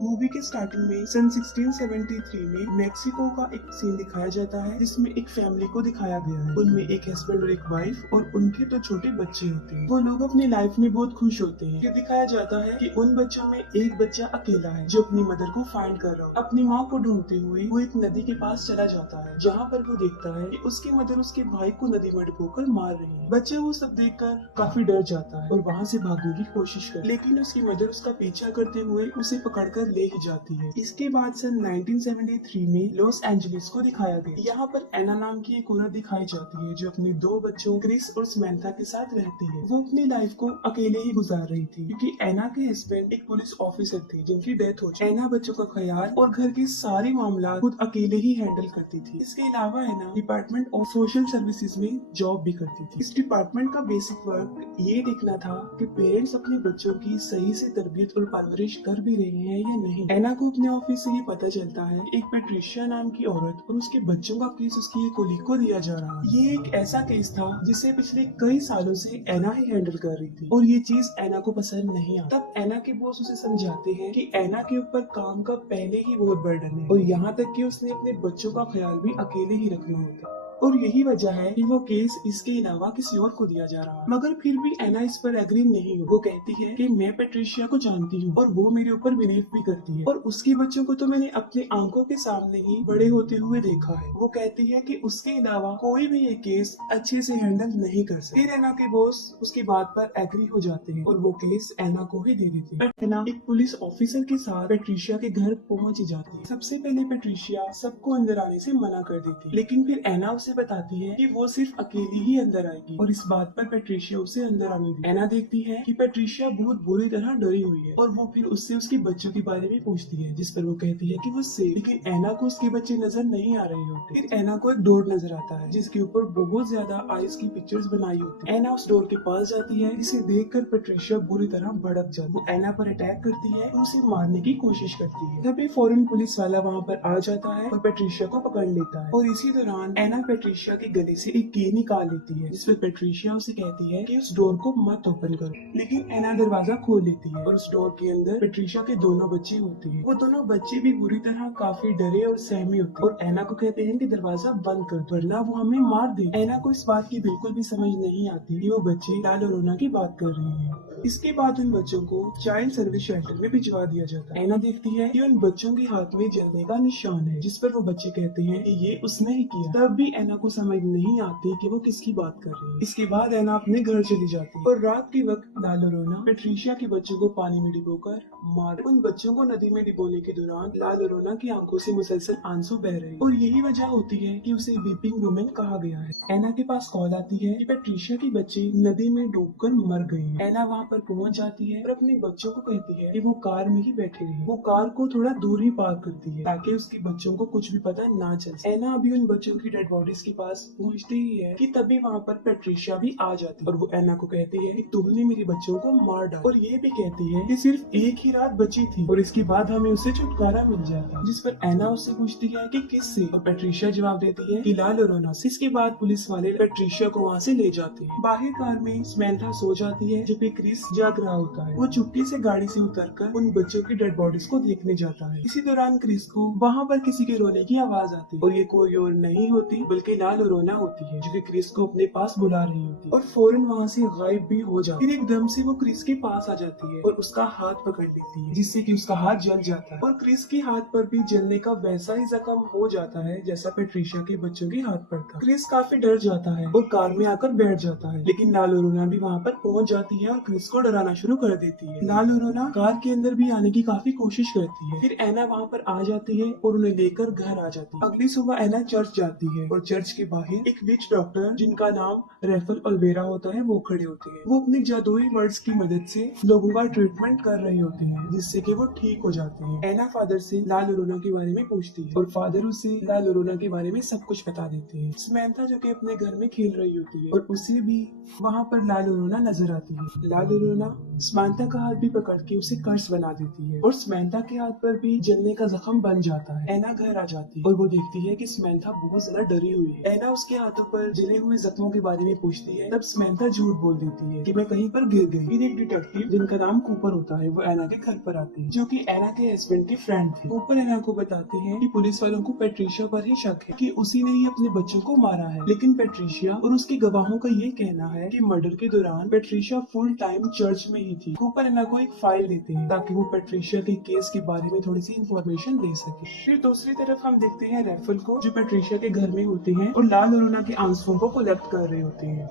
Movie के starting में सन 1673 में मेक्सिको का एक सीन दिखाया जाता है जिसमें एक फैमिली को दिखाया गया है। उनमें एक हस्बैंड और एक वाइफ और उनके 2 छोटे बच्चे होते हैं। वो लोग अपनी लाइफ में बहुत खुश होते हैं। ये दिखाया जाता है कि उन बच्चों में एक बच्चा अकेला है जो अपनी मदर को फाइंड कर रहा है। अपनी माँ को ढूंढते हुए वो एक नदी के पास चला जाता है जहाँ पर वो देखता है कि उसकी मदर उसके भाई को नदी में डुबोकर मार रही है। बच्चा वो सब देखकर काफी डर जाता है और वहाँ से भागने की कोशिश कर, लेकिन उसकी मदर उसका पीछा करते हुए उसे पकड़कर ले ही जाती है। इसके बाद सन 1973 में लॉस एंजलिस को दिखाया गया। यहाँ पर एना नाम की एक औरत दिखाई जाती है जो अपने 2 बच्चों क्रिस और समंथा के साथ रहती है। वो अपनी लाइफ को अकेले ही गुजार रही थी क्योंकि एना के हस्बैंड एक पुलिस ऑफिसर थे जिनकी डेथ हो चुकी। एना बच्चों का ख्याल और घर के सारे मामला खुद अकेले ही हैंडल करती थी। इसके अलावा एना डिपार्टमेंट ऑफ सोशल सर्विसेज में जॉब भी करती थी। इस डिपार्टमेंट का बेसिक वर्क ये देखना था कि पेरेंट्स अपने बच्चों की सही से तरबियत और परवरिश कर भी रहे हैं या नहीं। एना को अपने ऑफिस से ये पता चलता है एक पेट्रिशिया नाम की औरत और उसके बच्चों का केस उसकी एक कोलीग को दिया जा रहा है। ये एक ऐसा केस था जिसे पिछले कई सालों से एना ही हैंडल कर रही थी और ये चीज एना को पसंद नहीं आई। तब एना के बॉस उसे समझाते हैं कि एना के ऊपर काम का पहले ही बहुत बर्डन है और यहाँ तक कि उसने अपने बच्चों का ख्याल भी अकेले ही रखना होता है और यही वजह है कि वो केस इसके अलावा किसी और को दिया जा रहा है। मगर फिर भी एना इस पर एग्री नहीं हो। वो कहती है कि मैं पेट्रिशिया को जानती हूँ और वो मेरे ऊपर बिलीव भी करती है और उसके बच्चों को तो मैंने अपनी आंखों के सामने ही बड़े होते हुए देखा है। वो कहती है कि उसके अलावा कोई भी ये केस अच्छे से हैंडल नहीं कर सकता। फिर एना के बॉस उसकी बात पर एग्री हो जाते हैं और वो केस एना को ही दे देते हैं। एना एक पुलिस ऑफिसर के साथ पेट्रिशिया के घर पहुँच जाती है। सबसे पहले पेट्रिशिया सबको अंदर आने से मना कर देती है, लेकिन फिर एना उसे बताती है कि वो सिर्फ अकेली ही अंदर आएगी और इस बात पर पेट्रिशिया उसे अंदर आने देती है। एना देखती है कि पेट्रिशिया बहुत बुरी तरह डरी हुई है और वो फिर उससे उसके बच्चों के बारे में पूछती है, जिस पर वो कहती है कि वो सेफ, लेकिन एना को उसके बच्चे नजर नहीं आ रहे होते। फिर एना को एक डोर नजर आता है जिसके ऊपर बहुत ज्यादा आइस की पिक्चर्स बनाई होती है। एना उस डोर के पास जाती है जिसे देखकर पेट्रिशिया बुरी तरह भड़क जाती है। वो एना पर अटैक करती है और उसे मारने की कोशिश करती है। तभी फौरन पुलिस वाला वहाँ पर आ जाता है और पेट्रिशिया को पकड़ लेता है और इसी दौरान एना पेट्रिशिया के गले से एक की निकाल लेती है, जिस पर पेट्रिशिया उसे कहती है कि उस डोर को मत ओपन करो, लेकिन एना दरवाजा खोल लेती है और उस डोर के अंदर पेट्रिशिया के दोनों बच्चे होते हैं। वो दोनों बच्चे भी बुरी तरह काफी डरे और सहमे होते हैं और एना को कहते हैं कि दरवाजा बंद कर दो वरना वो हमें मार दे। एना को इस बात की बिल्कुल भी समझ नहीं आती कि वो बच्चे लाल और रोना की बात कर रहे हैं। इसके बाद उन बच्चों को चाइल्ड सर्विस शेल्टर में भिजवा दिया जाता है। एना देखती है कि उन बच्चों के हाथ में जलने का निशान है, जिस पर वो बच्चे कहते हैं कि ये उसने ही किया। तब भी एना को समझ नहीं आती कि वो किसकी बात कर रही है। इसके बाद एना अपने घर चली जाती है और रात के वक्त लाल और रोना पेट्रिशिया के बच्चों को पानी में डुबोकर मार। उन बच्चों को नदी में डुबोने के दौरान लाल और रोना की आंखों से मुसलसल आंसू बह रहे हैं और यही वजह होती है कि उसे वीपिंग वुमेन कहा गया है। एना के पास कॉल आती है कि पेट्रिशिया के बच्चे नदी में डूबकर मर गए हैं। एना वहाँ पर पहुँच जाती है और अपने बच्चों को कहती है कि वो कार में ही बैठे रहे। वो कार को थोड़ा दूर ही पार्क करती है ताकि उसके बच्चों को कुछ भी पता ना चले। एना अभी उन बच्चों की डेड बॉडीज के पास पहुँचती ही है कि तभी वहाँ पर पेट्रिशिया भी आ जाती है और वो एना को कहती है कि तुमने मेरे बच्चों को मार डाला और ये भी कहती है कि सिर्फ एक ही रात बची थी और इसके बाद हमें उससे छुटकारा मिल जाता। जिस पर एना उससे पूछती है कि किससे, और पेट्रिशिया जवाब देती है कि लाल और रोना से। इसके बाद पुलिस वाले पेट्रिशिया को वहाँ से ले जाते हैं। बाहर कार में समंथा सो जाती है जबकि क्रिस जाग रहा होता है। वो चुपके से गाड़ी से उतरकर उन बच्चों की डेड बॉडीज को देखने जाता है। इसी दौरान क्रिस को वहाँ पर किसी के रोने की आवाज आती है और ये कोई और नहीं होती बल्कि लाल और रोना होती है जो कि क्रिस को अपने पास बुला रही होती है और फौरन वहाँ से गायब भी हो जाती है। फिर एकदम से वो क्रिस के पास आ जाती है और उसका हाथ पकड़ लेती है जिससे कि उसका हाथ जल जाता है और क्रिस के हाथ पर भी जलने का वैसा ही जख्म हो जाता है जैसा पेट्रिशिया के बच्चों के हाथ पर था। क्रिस काफी डर जाता है और कार में आकर बैठ जाता है, लेकिन लाल और रोना भी वहाँ पर पहुँच जाती है और क्रिस को डराना शुरू कर देती है। लाल और रोना कार के अंदर भी आने की काफी कोशिश करती है। फिर एना वहाँ पर आ जाती है और उन्हें लेकर घर आ जाती है। अगली सुबह एना चर्च जाती है और चर्च के बाहर एक विच डॉक्टर जिनका नाम रेफल ओलिवेरा होता है वो खड़े होते हैं। वो अपनी जादुई वर्ड्स की मदद से लोगों का ट्रीटमेंट कर रहे होते हैं जिससे कि वो ठीक हो जाते हैं। एना फादर से लाल और रोना के बारे में पूछती है और फादर उसे लाल और रोना के बारे में सब कुछ बता देते हैं। समंथा जो कि अपने घर में खेल रही होती है और उसे भी वहाँ पर लाल और रोना नजर आती है। लाल और रोना समंथा का हाथ भी पकड़ के उसे कर्स बना देती है और समंथा के हाथ पर भी जलने का जख्म बन जाता है। एना घर आ जाती है और वो देखती है कि समंथा बहुत ज्यादा डरी हुई है। एना उसके हाथों पर जले हुए जख्मों के बारे में पूछती है, तब समंथा झूठ बोल देती है कि मैं कहीं पर गिर गई। फिर एक डिटेक्टिव जिनका नाम कूपर होता है वो एना के घर पर आते हैं, जो कि एना के हस्बैंड के फ्रेंड थे। कूपर एना को बताते हैं कि पुलिस वालों को पेट्रिशिया पर ही शक है कि उसी ने ही अपने बच्चों को मारा है, लेकिन पेट्रिशिया और उसके गवाहों का ये कहना है कि मर्डर के दौरान पेट्रिशिया फुल टाइम चर्च में ही थी। कूपर एना को एक फाइल देते हैं ताकि वो पेट्रिशिया के केस के बारे में थोड़ी सी इंफॉर्मेशन दे सके। फिर दूसरी तरफ हम देखते हैं रैफल को, जो पेट्रिशिया के घर में होते हैं और लाल लोरोना के आंसुओं को कलेक्ट कर रहे होते हैं।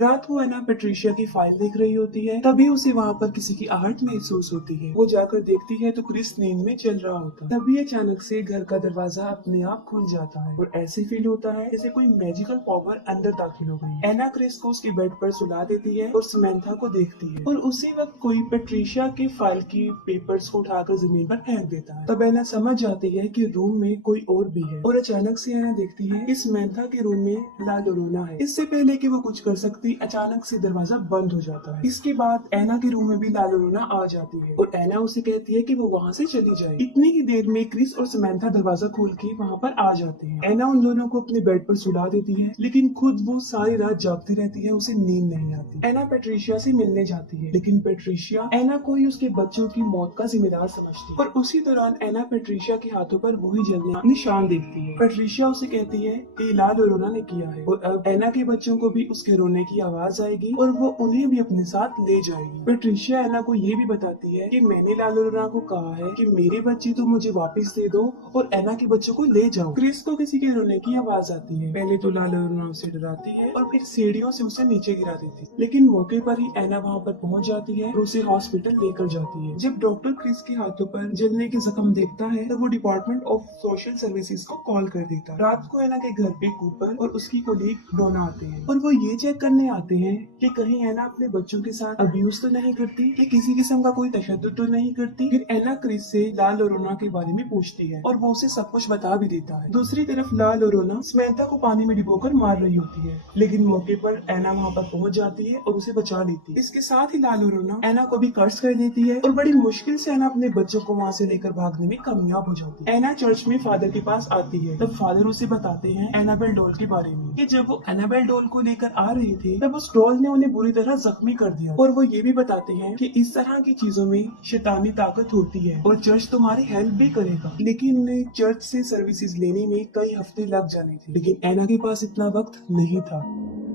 रात को एना पेट्रिशिया की फाइल देख रही होती है, तभी उसे वहाँ पर किसी की आहट महसूस होती है। वो जाकर देखती है तो क्रिस नींद में चल रहा होता है। तभी अचानक से घर का दरवाजा अपने आप खुल जाता है और ऐसे फील होता है जैसे कोई मैजिकल पावर अंदर दाखिल हो गई। एना क्रिस को उसके बेड पर सुला देती है और समंथा को देखती है और उसी वक्त कोई पेट्रिशिया के फाइल की पेपर्स को उठाकर जमीन पर फेंक देता है। तब एना समझ जाती है कि रूम में कोई और भी है और अचानक से एना देखती है कि समंथा के रूम में ला लोरोना है। इससे पहले कि वो कुछ कर सकती, अचानक से दरवाजा बंद हो जाता है। इसके बाद एना के रूम में भी ला लोरोना आ जाती है और एना उसे कहती है कि वो वहाँ से चली जाए। इतनी ही देर में क्रिस और समंथा दरवाजा खोल के वहाँ पर आ जाते हैं। एना उन दोनों को अपने बेड पर सुला देती है, लेकिन खुद वो सारी रात जागती रहती है, उसे नींद नहीं आती। एना पेट्रिशिया से मिलने जाती है, लेकिन पेट्रिशिया एना को ही उसके बच्चों की मौत का जिम्मेदार समझती है और उसी दौरान एना पेट्रिशिया के हाथों पर वही जलने निशान देखती है। पेट्रिशिया उसे कहती है कि ला लोरोना ने किया है और अब एना के बच्चों को भी उसके रोने की आवाज आएगी और वो उन्हें भी अपने साथ ले जाएगी। पेट्रिशिया एना को ये भी बताती है कि मैंने ला लोरोना को कहा है कि मेरे बच्चे तो मुझे वापस दे दो और एना के बच्चों को ले जाओ। क्रिस को किसी के रोने की आवाज आती है। पहले तो ला लोरोना उसे डराती है और फिर सीढ़ियों से उसे नीचे गिरा देती है, लेकिन मौके पर ही एना वहाँ पर पहुँच जाती है और उसे हॉस्पिटल लेकर जाती है। जब डॉक्टर क्रिस के हाथों पर जलने के जख्म देखता है तो वो डिपार्टमेंट ऑफ सोशल सर्विसेज को कॉल कर देता है। रात को एना के घर पे कूपर और उसकी कोलीग डोना आते हैं और वो ये चेक करने आते हैं कि कहीं एना अपने बच्चों के साथ अब्यूज तो नहीं करती, कि किसी किस्म का कोई तशद्दुद तो नहीं करती। फिर एना क्रिस से ला लोरोना के बारे में पूछती है और वो उसे सब कुछ बता भी देता है। दूसरी तरफ ला लोरोना समंथा को पानी में डुबोकर मार रही होती है, लेकिन मौके पर एना वहाँ पर पहुँच जाती है और उसे बचा लेती है। इसके साथ ही ला लोरोना एना को भी कर्ज कर देती है और बड़ी मुश्किल से एना अपने बच्चों को वहाँ से लेकर भागने में कामयाब हो जाती है। एना चर्च में फादर के पास आती है, तब फादर उसे बताते हैं एनाबेल डॉल के बारे में कि जब वो एनाबेल डॉल को लेकर आ रहे थे तब उस डॉल ने उन्हें बुरी तरह जख्मी कर दिया और वो ये भी बताते हैं कि इस तरह की चीजों में शैतानी ताकत होती है और चर्च तुम्हारी हेल्प भी करेगा। लेकिन उन्हें चर्च से सर्विसेज लेने में कई हफ्ते लग जाने थे, लेकिन एना के पास इतना वक्त नहीं था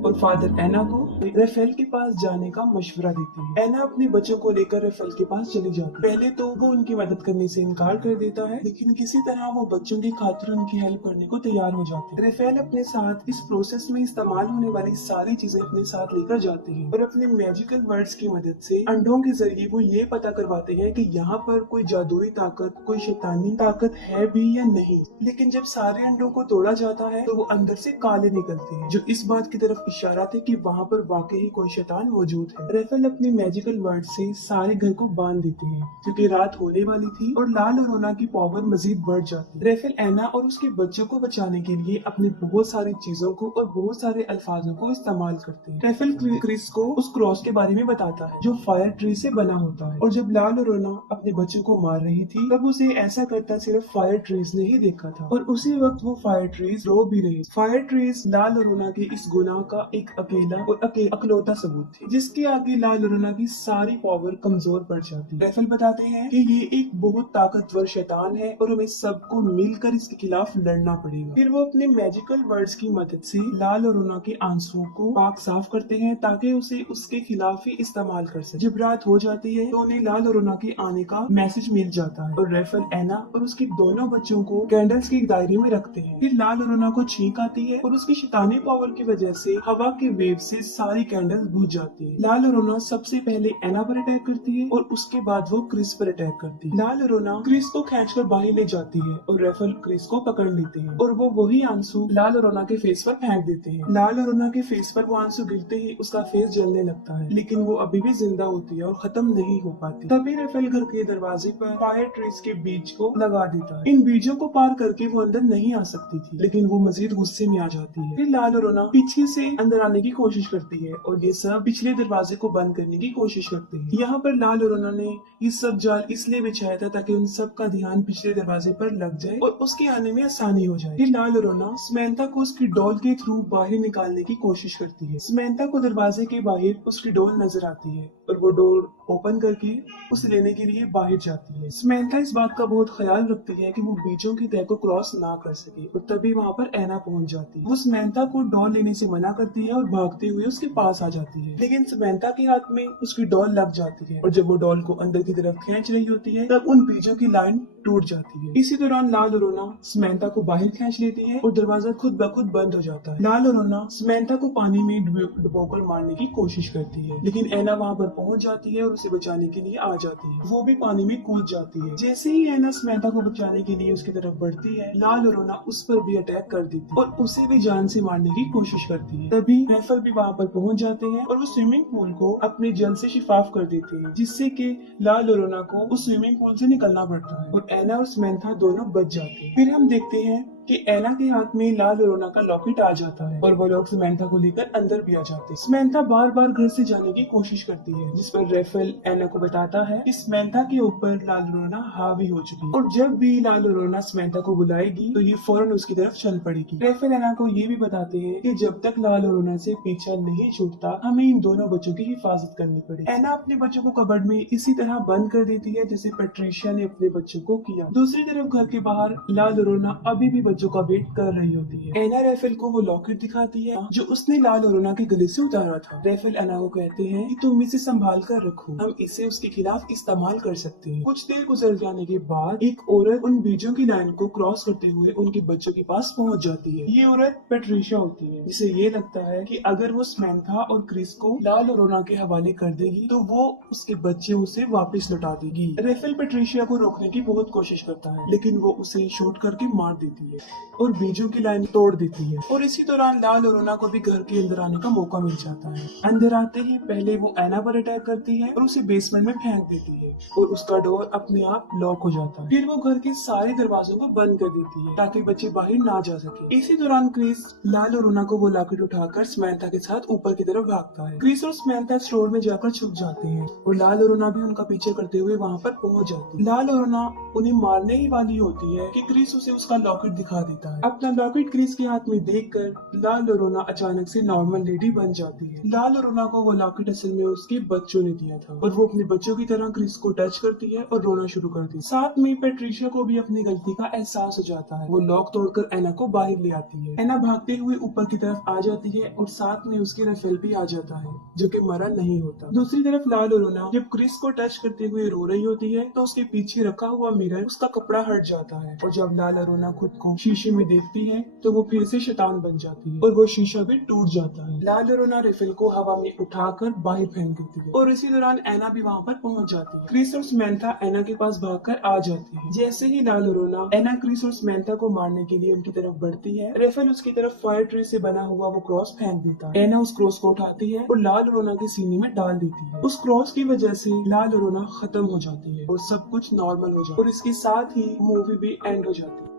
और फादर एना को रेफेल के पास जाने का मशवरा देती है। एना अपने बच्चों को लेकर रेफेल के पास चली जाती है। पहले तो वो उनकी मदद करने से इनकार कर देता है, लेकिन किसी तरह वो बच्चों की खातिर उनकी हेल्प करने को तैयार हो जाते हैं। रेफेल अपने साथ इस प्रोसेस में इस्तेमाल होने वाली सारी चीजें अपने साथ लेकर जाते हैं और अपने मैजिकल वर्ड्स की मदद से अंडों के जरिए वो ये पता करवाते हैं कि यहाँ पर कोई जादुई ताकत, कोई शैतानी ताकत है भी या नहीं। लेकिन जब सारे अंडों को तोड़ा जाता है तो वो अंदर से काले निकलते हैं, जो इस बात की तरफ इशारा थे कि वहाँ पर वाकई कोई शैतान मौजूद है। रेफेल अपने मैजिकल वर्ड से सारे घर को बांध देते हैं क्योंकि रात होने वाली थी और ला लोरोना की पावर मजीद बढ़ जाती है। रेफेल एना और उसके बच्चों को बचाने के लिए अपनी बहुत सारी चीजों को और बहुत सारे अल्फाजों को इस्तेमाल करते हैं। रेफेल क्रिस को उस क्रॉस के बारे में बताता है जो फायर ट्री से बना होता है और जब ला लोरोना अपने बच्चों को मार रही थी तब उसे ऐसा करता सिर्फ फायर ट्रीज ने ही देखा था और उसी वक्त वो फायर ट्रीज रो भी रही। फायर ट्रीज ला लोरोना के इस गुनाह का एक अकेला और अकलौता सबूत थी, जिसके आगे ला लोरोना की सारी पावर कमजोर पड़ जाती है। रेफेल बताते हैं कि ये एक बहुत ताकतवर शैतान है और हमें सबको मिलकर इसके खिलाफ लड़ना पड़ेगा। फिर वो अपने मैजिकल वर्ड्स की मदद से ला लोरोना के आंसुओं को पाक साफ करते हैं ताकि उसे उसके खिलाफ ही इस्तेमाल कर सके। जब रात हो जाती है तो उन्हें ला लोरोना के आने का मैसेज मिल जाता है और रेफेल एना और उसके दोनों बच्चों को कैंडल्स की दायरे में रखते हैं। फिर ला लोरोना को छींक आती है और उसकी शैतानी पावर की वजह से हवा के वेव से सारी कैंडल्स बुझ जाती है। ला लोरोना सबसे पहले एना पर अटैक करती है और उसके बाद वो क्रिस पर अटैक करती है। ला लोरोना क्रिस को खींचकर बाहर ले जाती है और रेफेल क्रिस को पकड़ लेते हैं और वो वही आंसू ला लोरोना के फेस पर फेंक देते हैं। ला लोरोना के फेस पर वो आंसू गिरते ही उसका फेस जलने लगता है, लेकिन वो अभी भी जिंदा होती है और खत्म नहीं हो पाती। तभी रेफेल घर के दरवाजे पर फायर ट्रीज के बीज को लगा देता है। इन बीजों को पार करके वो अंदर नहीं आ सकती थी, लेकिन वो मजीद गुस्से में आ जाती है। फिर ला लोरोना पीछे से अंदर आने की कोशिश करती है और ये सब पिछले दरवाजे को बंद करने की कोशिश करते हैं। यहाँ पर लाल और रोना ने ये सब जाल इसलिए बिछाया था ताकि उन सब का ध्यान पिछले दरवाजे पर लग जाए और उसके आने में आसानी हो जाए। फिर लाल और रोना समंथा को उसकी डॉल के थ्रू बाहर निकालने की कोशिश करती है। समंथा को दरवाजे के बाहर उसकी डॉल नजर आती है और वो डोर ओपन करके उसे लेने के लिए बाहर जाती है। समंथा इस बात का बहुत ख्याल रखती है कि वो बीचों की तह को क्रॉस ना कर सके और तभी वहाँ पर एना पहुंच जाती है। वो समंथा को डॉल लेने से मना करती है और भागते हुए उसके पास आ जाती है, लेकिन समंथा के हाथ में उसकी डॉल लग जाती है और जब वो डॉल को अंदर की तरफ खींच रही होती है तब उन बीजों की लाइन टूट जाती है। इसी दौरान लाल और रोना समंथा को बाहर खींच लेती है और दरवाजा खुद ब खुद बंद हो जाता है। लाल और रोना समंथा को पानी में डुबोकर मारने की कोशिश करती है, लेकिन एना वहाँ पर पहुंच जाती है और उसे बचाने के लिए आ जाती है। वो भी पानी में कूद जाती है। जैसे ही एना समंथा को बचाने के लिए उसकी तरफ बढ़ती है, लाल और रोना उस पर भी अटैक कर देती है और उसे भी जान से मारने की कोशिश करती है। तभी रेफल भी वहाँ पर पहुंच जाते हैं और वो स्विमिंग पूल को अपने जल से शिफाफ कर देते हैं, जिससे कि लाल और रोना को उस स्विमिंग पूल से निकलना पड़ता है और एना और समंथा दोनों बच जाते हैं। फिर हम देखते हैं कि एना के हाथ में लाल और रोना का लॉकेट आ जाता है और वो लोग समंथा को लेकर अंदर भी आ जाते हैं। समंथा बार बार घर से जाने की कोशिश करती है, जिस पर रेफल एना को बताता है कि समंथा के ऊपर लाल और रोना हावी हो चुकी है और जब भी लाल और रोना समंथा को बुलाएगी तो ये फौरन उसकी तरफ चल पड़ेगी। रेफल एना को ये भी बताते हैं कि जब तक लाल और रोना से पीछा नहीं छूटता हमें इन दोनों बच्चों की हिफाजत करनी पड़ेगी। एना अपने बच्चों को कबर्ड में इसी तरह बंद कर देती है जैसे पैट्रिशिया ने अपने बच्चों को किया। दूसरी तरफ घर के बाहर लाल और रोना अभी भी बच्चों का वेट कर रही होती है। एना रेफल को वो लॉकेट दिखाती है जो उसने लाल और रोना के गले से उतारा था। रेफल एना को कहते हैं कि तुम इसे संभाल कर रखो, हम इसे उसके खिलाफ इस्तेमाल कर सकते हैं। कुछ देर गुजर जाने के बाद एक औरत उन बीजों की लाइन को क्रॉस करते हुए उनके बच्चों के पास पहुंच जाती है। ये औरत पैट्रिशिया होती है, जिसे ये लगता है कि अगर वो समंथा और क्रिस को लाल और रोना के हवाले कर देगी तो वो उसके बच्चे उसे वापस लौटा देगी। रेफल पैट्रिशिया को रोकने की बहुत कोशिश करता है, लेकिन वो उसे शूट करके मार देती है और बीजों की लाइन तोड़ देती है और इसी दौरान लाल और रोना को भी घर के अंदर आने का मौका मिल जाता है। अंदर आते ही पहले वो एना पर अटैक करती है और उसे बेसमेंट में फेंक देती है और उसका डोर अपने आप लॉक हो जाता है। फिर वो घर के सारे दरवाजों को बंद कर देती है ताकि बच्चे बाहर ना जा सके। इसी दौरान क्रिस लाल और रोना को वो लॉकेट उठाकर समंथा के साथ ऊपर की तरफ भागता है। क्रिस और समंथा स्टोर में जाकर छुप जाते हैं और लाल और रोना भी उनका पीछे करते हुए वहाँ पर पहुँच जाती है। लाल और रोना उन्हें मारने ही वाली होती है कि क्रिस उसे उसका लॉकेट दिखा देता है। अपना लॉकेट क्रिस के हाथ में देखकर लाल और रोना अचानक से नॉर्मल लेडी बन जाती है। लाल और रोना को वो लॉकेट असल में उसके बच्चों ने दिया था और वो अपने बच्चों की तरह क्रिस को टच करती है और रोना शुरू करती है। साथ में पैट्रिशिया को भी अपनी गलती का एहसास हो जाता है। वो लॉक तोड़कर एना को बाहर ले आती है। एना भागते हुए ऊपर की तरफ आ जाती है और साथ में उसके रेफेल भी आ जाता है जो कि मरा नहीं होता। दूसरी तरफ लाल और रोना जब क्रिस को टच करते हुए रो रही होती है तो उसके पीछे रखा हुआ मिरर उसका कपड़ा हट जाता है और जब लाल और रोना खुद को शीशे में देखती है तो वो फिर से शैतान बन जाती है और वो शीशा भी टूट जाता है। लाल और रोना रेफेल को हवा में उठाकर बाहर फेंक देती है और इसी दौरान एना भी वहाँ पर पहुँच जाती है। क्रिस और समंथा एना के पास भागकर आ जाती है। जैसे ही लाल और रोना एना क्रिस और समंथा को मारने के लिए उनकी तरफ बढ़ती है, रेफेल उसकी तरफ फायर ट्री से बना हुआ वो क्रॉस फेंक देता है। एना उस क्रॉस को उठाती है और लाल और रोना के सीने में डाल देती है। उस क्रॉस की वजह से लाल और रोना खत्म हो जाती है और सब कुछ नॉर्मल हो जाता है और इसके साथ ही मूवी भी एंड हो जाती है।